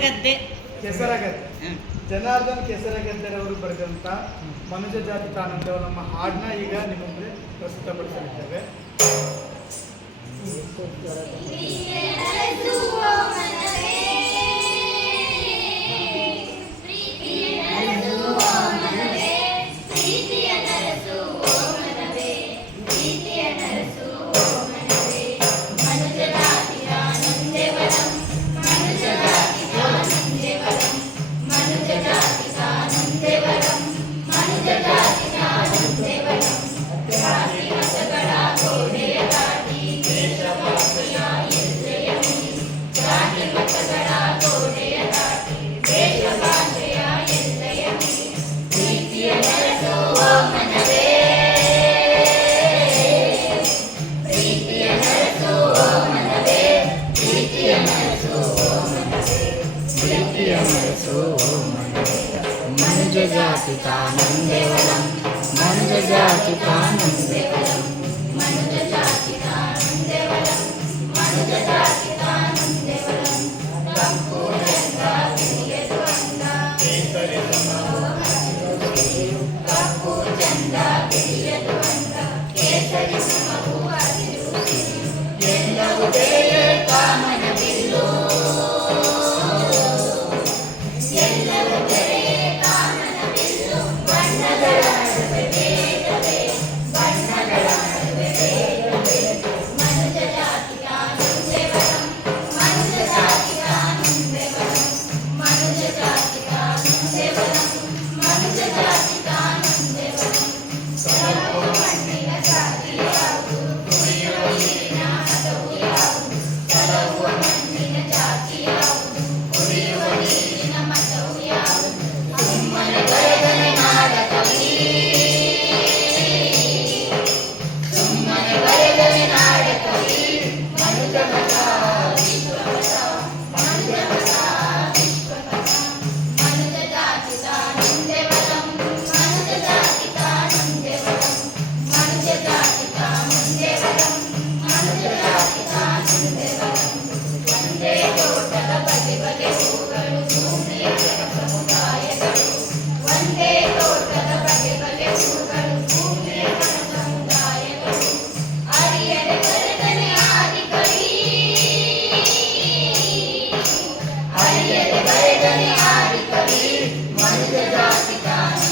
ಕೆಸರಗದ್ದೆ ಜನಾರ್ದನ್ ಕೆಸರಗದ್ದೆರವರು ಬರೆದಂತ ಮನುಷ್ಯ ಜಾತಿ ತಾನಂತ ನಮ್ಮ ಹಾಡನ್ನ ಈಗ ನಿಮ್ಮ ಮುಂದೆ ಪ್ರಸ್ತುತಪಡಿಸಲಿದ್ದೇವೆ. मनुज जाति तानंदेवलम मनुज जाति तानंदेवलम मनुज जाति तानंदेवलम मनुज जाति तानंदेवलम कंपु चंदा गिरियद्वंदा केसरी समूह कंपु चंदा गिरियद्वंदा केसरी समूह अतिरुचि ಎಲ್ಲವುದೇ ಕಾಮನ ಬಿಲ್ಲು मनुज जाति